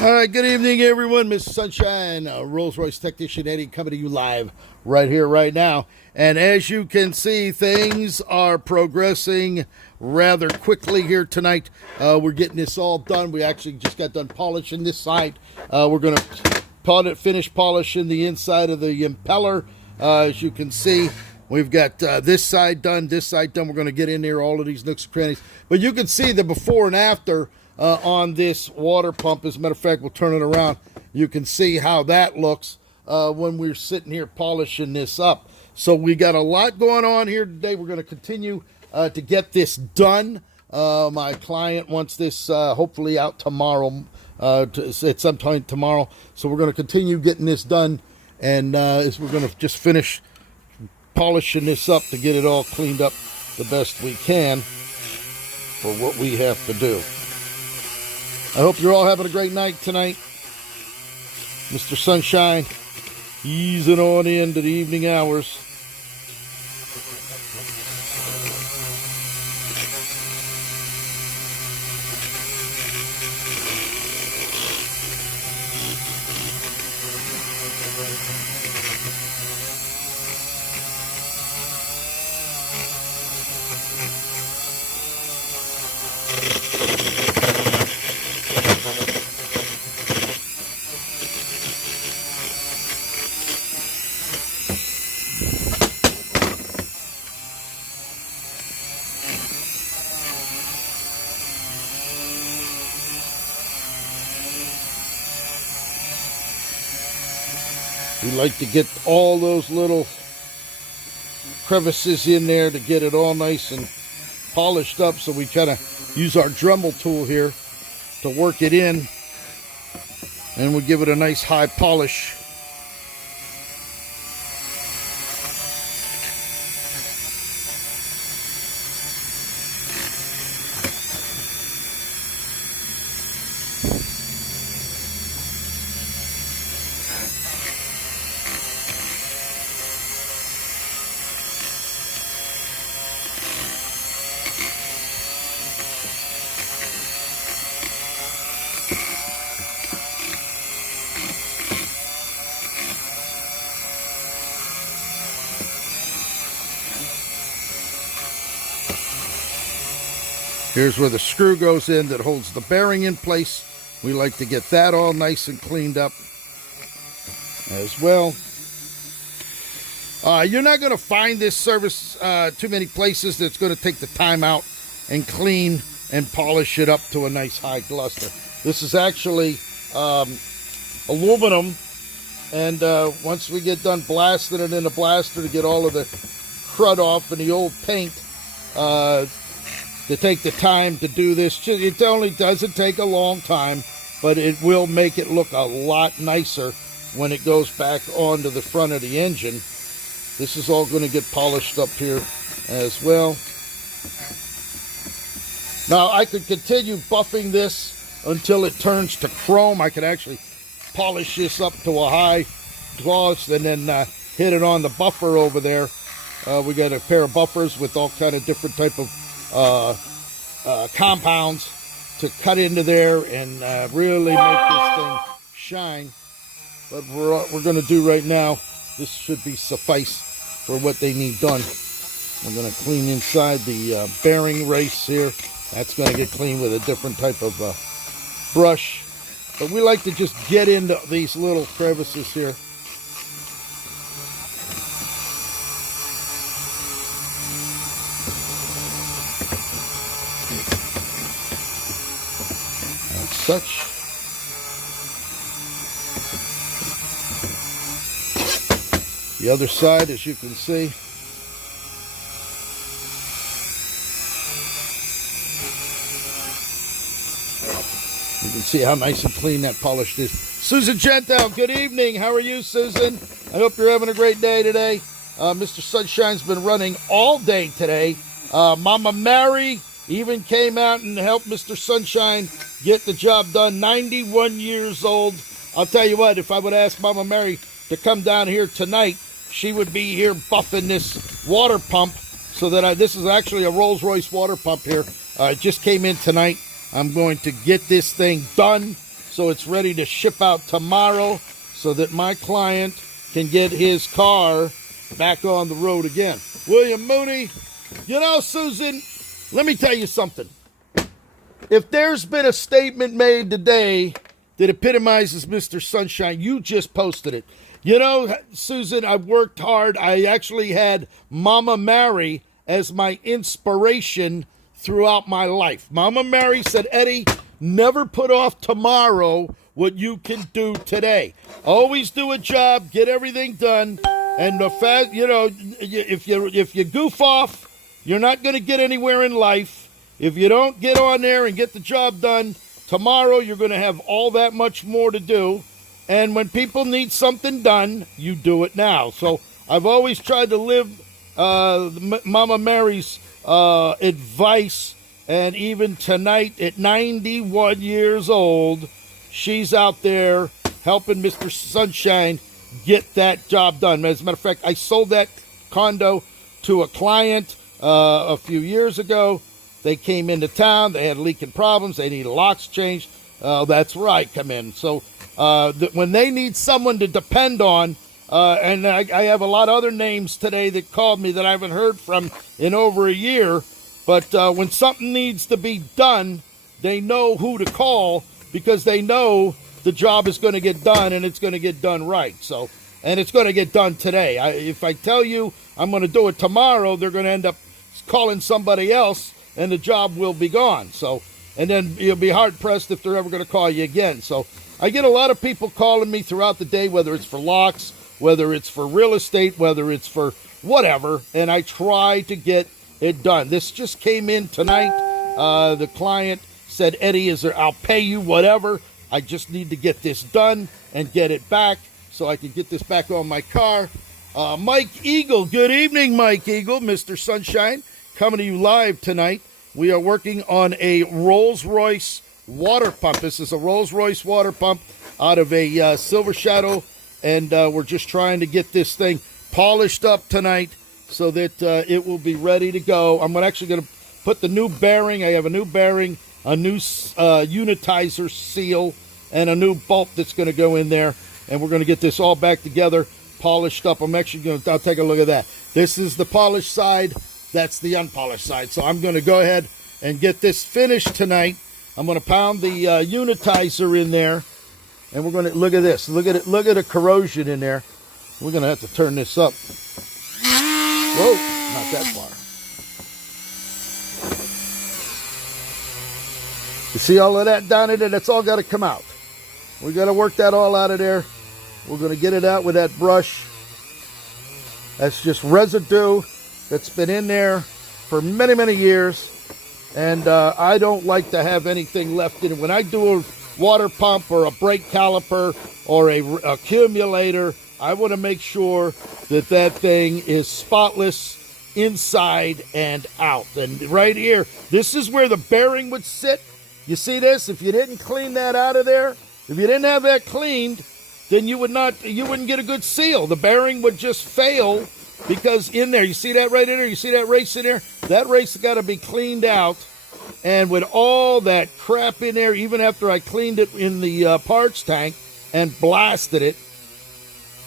All right, good evening, everyone. Miss Sunshine, Rolls-Royce technician Eddie, coming to you live right here, right now. And as you can see, things are progressing rather quickly here tonight. We're getting this all done. We actually just got done polishing this side. We're going to finish polishing the inside of the impeller. As you can see, we've got this side done, this side done. We're going to get in there, all of these nooks and crannies. But you can see the before and after on this water pump. As a matter of fact, we'll turn it around. You can see how that looks when we're sitting here polishing this up. So we got a lot going on here today. We're going to continue to get this done. My client wants this hopefully out tomorrow, at some time tomorrow. So we're going to continue getting this done, and we're going to just finish polishing this up to get it all cleaned up the best we can for what we have to do. I hope you're all having a great night tonight. Mr. Sunshine easing on into the evening hours. We like to get all those little crevices in there to get it all nice and polished up, so we kind of use our Dremel tool here to work it in, and we'll give it a nice high polish. Here's where the screw goes in that holds the bearing in place. We like to get that all nice and cleaned up as well. You're not going to find this service too many places that's going to take the time out and clean and polish it up to a nice high luster. This is actually aluminum, and once we get done blasting it in the blaster to get all of the crud off and the old paint, to take the time to do this. It only doesn't take a long time, but it will make it look a lot nicer when it goes back onto the front of the engine. This is all going to get polished up here as well. Now, I could continue buffing this until it turns to chrome. I could actually polish this up to a high gloss and then hit it on the buffer over there. We got a pair of buffers with all kind of different type of compounds to cut into there and really make this thing shine. But what we're going to do right now, this should be suffice for what they need done. I'm going to clean inside the bearing race here. That's going to get clean with a different type of brush. But we like to just get into these little crevices here. Such. The other side, as you can see, you can see how nice and clean that polished is. Susan Gentile, good evening. How are you, Susan? I hope you're having a great day today. Mr. Sunshine's been running all day today. Mama Mary even came out and helped Mr. Sunshine get the job done. 91 years old. I'll tell you what, if I would ask Mama Mary to come down here tonight, she would be here buffing this water pump so that this is actually a Rolls-Royce water pump here. It just came in tonight. I'm going to get this thing done so so it's ready to ship out tomorrow so that my client can get his car back on the road again. William Mooney, Susan, let me tell you something. If there's been a statement made today that epitomizes Mr. Sunshine, you just posted it. Susan, I've worked hard. I actually had Mama Mary as my inspiration throughout my life. Mama Mary said, Eddy, never put off tomorrow what you can do today. Always do a job, get everything done. And the fact, if you goof off, you're not going to get anywhere in life. If you don't get on there and get the job done, tomorrow you're going to have all that much more to do. And when people need something done, you do it now. So I've always tried to live Mama Mary's advice. And even tonight at 91 years old, she's out there helping Mr. Sunshine get that job done. As a matter of fact, I sold that condo to a client a few years ago. They came into town. They had leaking problems. They needed locks changed. That's where I come in. So when they need someone to depend on, and I have a lot of other names today that called me that I haven't heard from in over a year, but when something needs to be done, they know who to call because they know the job is going to get done and it's going to get done right. So, and it's going to get done today. If I tell you I'm going to do it tomorrow, they're going to end up calling somebody else and the job will be gone. So, and then you'll be hard-pressed if they're ever going to call you again. So I get a lot of people calling me throughout the day, whether it's for locks, whether it's for real estate, whether it's for whatever, and I try to get it done. This just came in tonight. The client said, Eddy, I'll pay you whatever. I just need to get this done and get it back so I can get this back on my car. Mike Eagle, good evening, Mike Eagle, Mr. Sunshine, coming to you live tonight. We are working on a Rolls-Royce water pump. This is a Rolls-Royce water pump out of a Silver Shadow, and we're just trying to get this thing polished up tonight so that it will be ready to go. I'm actually going to put the new bearing. I have a new bearing, a new unitizer seal, and a new bolt that's going to go in there, and we're going to get this all back together, polished up. I'll take a look at that. This is the polished side. That's the unpolished side. So I'm going to go ahead and get this finished tonight. I'm going to pound the unitizer in there, and we're going to look at this. Look at it. Look at the corrosion in there. We're going to have to turn this up. Whoa, not that far. You see all of that down in there? That's all got to come out. We got to work that all out of there. We're going to get it out with that brush. That's just residue that's been in there for many, many years. And I don't like to have anything left in it. When I do a water pump or a brake caliper or a accumulator, I want to make sure that that thing is spotless inside and out. And right here, this is where the bearing would sit. You see this? If you didn't clean that out of there, if you didn't have that cleaned, then you wouldn't get a good seal. The bearing would just fail because in there, you see that right in there? You see that race in there? That race has got to be cleaned out. And with all that crap in there, even after I cleaned it in the parts tank and blasted it,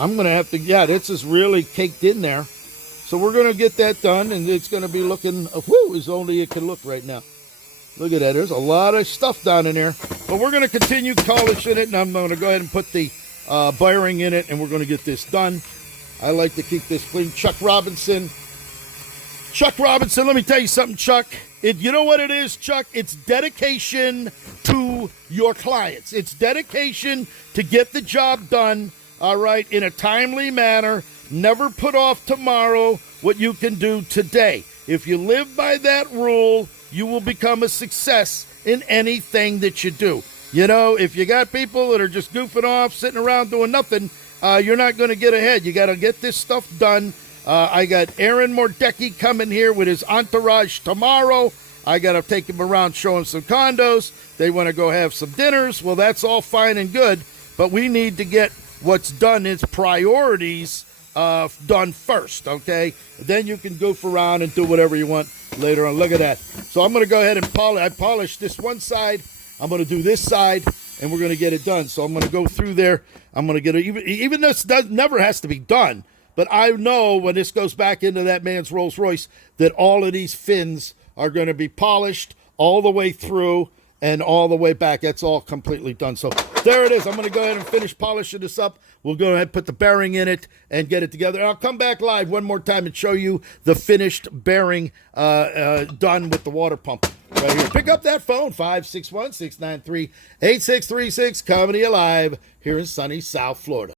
I'm going to have to, this is really caked in there. So we're going to get that done, and it's going to be looking, as only it can look right now. Look at that. There's a lot of stuff down in there. But we're going to continue polishing it, and I'm going to go ahead and put the bearing in it, and we're going to get this done. I like to keep this clean. Chuck Robinson, let me tell you something, Chuck. You know what it is, Chuck? It's dedication to your clients. It's dedication to get the job done, all right, in a timely manner. Never put off tomorrow what you can do today. If you live by that rule, you will become a success in anything that you do. If you got people that are just goofing off, sitting around doing nothing, you're not going to get ahead. You got to get this stuff done. I got Aaron Mordecki coming here with his entourage tomorrow. I got to take him around, show him some condos. They want to go have some dinners. Well, that's all fine and good, but we need to get what's done as priorities done first, okay? Then you can goof around and do whatever you want later on. Look at that. So I'm going to go ahead and polish. I polished this one side, I'm going to do this side, and we're going to get it done. So I'm going to go through there. I'm going to get it. Even this never has to be done. But I know when this goes back into that man's Rolls Royce that all of these fins are going to be polished all the way through and all the way back. That's all completely done. So there it is. I'm going to go ahead and finish polishing this up. We'll go ahead and put the bearing in it and get it together. And I'll come back live one more time and show you the finished bearing done with the water pump right here. Pick up that phone, 561-693-8636, coming to you live here in sunny South Florida.